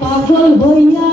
পাগল হইয়া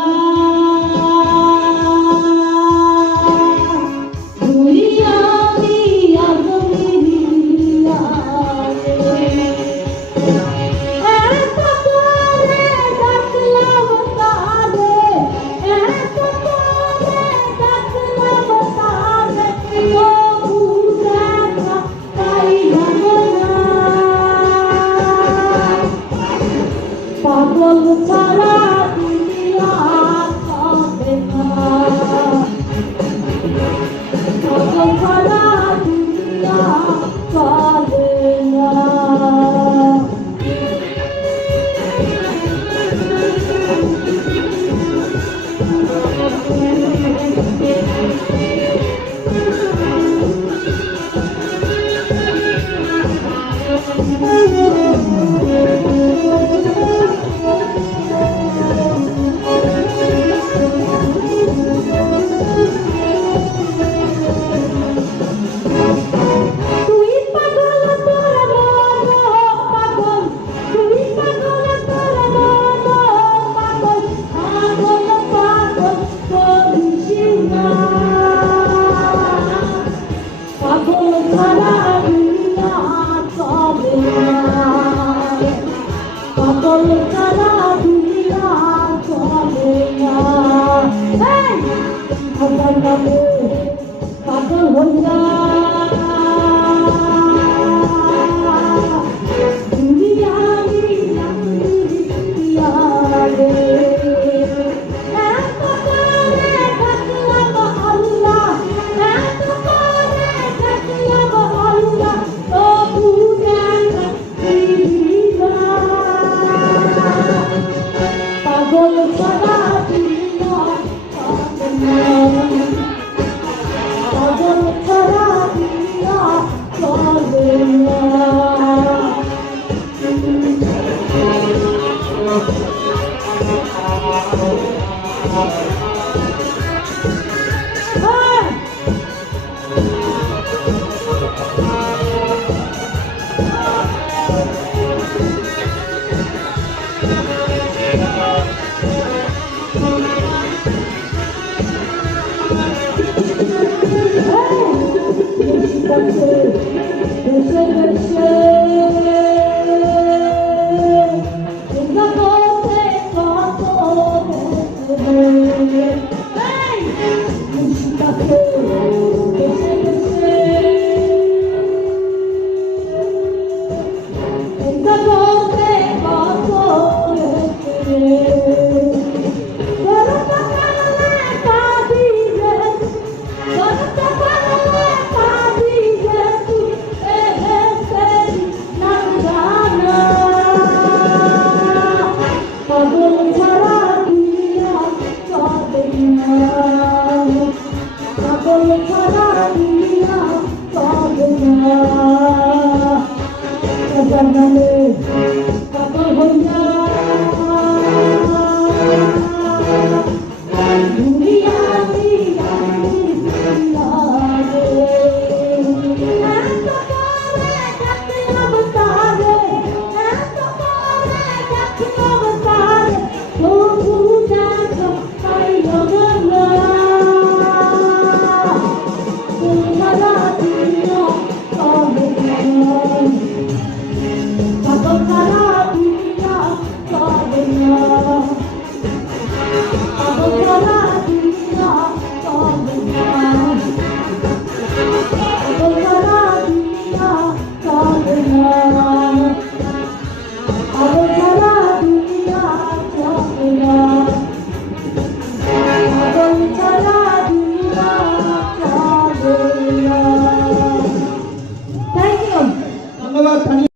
Thank you.